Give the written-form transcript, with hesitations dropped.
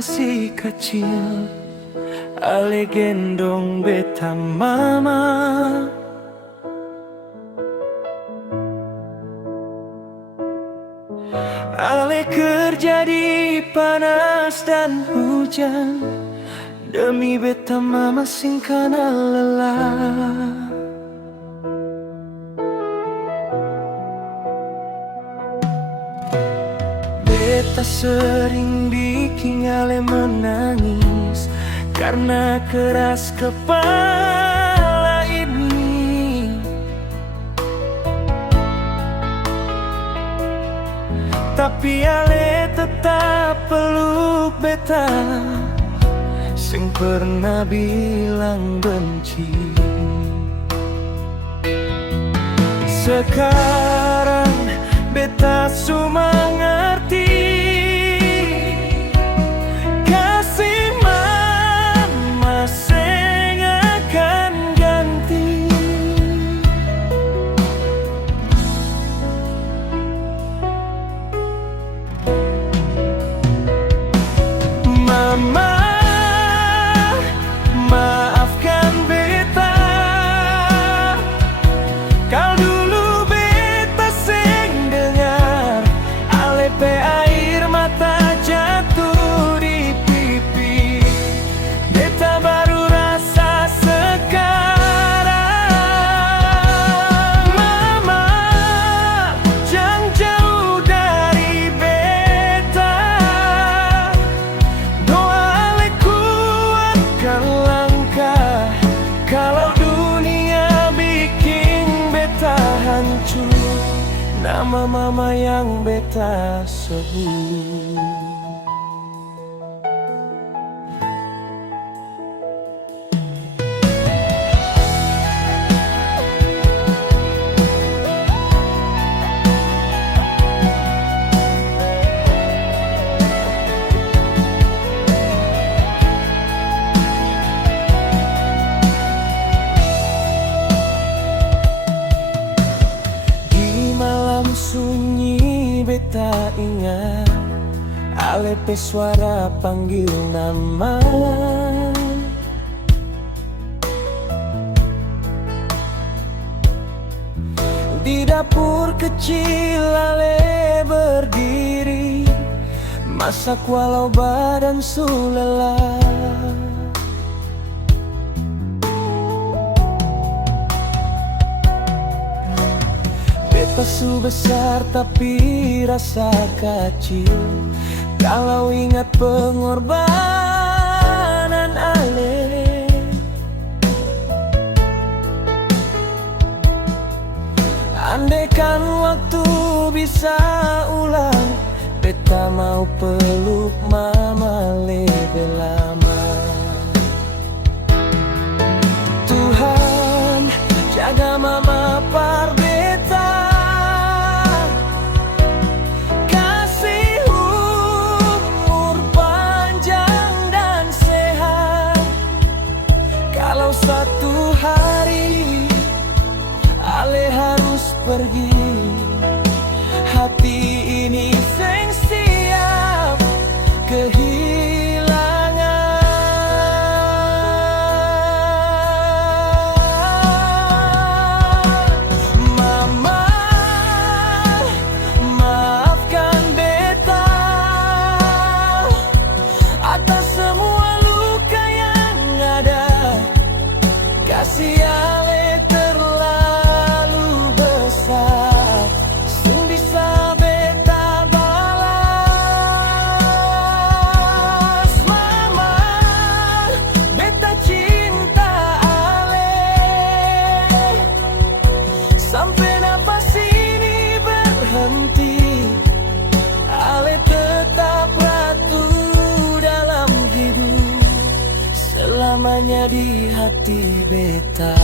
masih kecil, ale gendong beta mama. Ale kerja di panas dan hujan, demi beta mama sing kana lelah. Beta sering bikin ale menangis karena keras kepala ini. Tapi ale tetap peluk beta sing pernah bilang benci. Sekarang beta cuma ngerti, kasih mama sing akan ganti. Mama, maafkan beta, kau dulu beta sing dengar ale pe air mata jatuh di pipi. Beta baru rasa sekarang. Mama, jangan jauh dari beta, doa ale kuatkan langkah kalau dunia bikin beta hancur. Nama mama yang beta sebut. Di malam sunyi beta ingat ale pe suara panggil nama. Di dapur kecil ale berdiri, masak walau badan su lelah. Beta su besar tapi rasa kecil kalau ingat pengorbanan ale. Andaikan waktu bisa ulang, beta mau peluk mama lebih lama. Tuhan, jaga mama par beta, kasih umur panjang dan sehat. Kalau satu hari ale harus pergi, hati ini sing siap kehilangan. Mama, maafkan beta atas semua luka yang ada. Kasih ale terlalu besar, sung bisa beta balas. Mama, beta cinta ale sampai napas ini berhenti. Ale tetap ratu dalam hidup, selamanya di hati beta.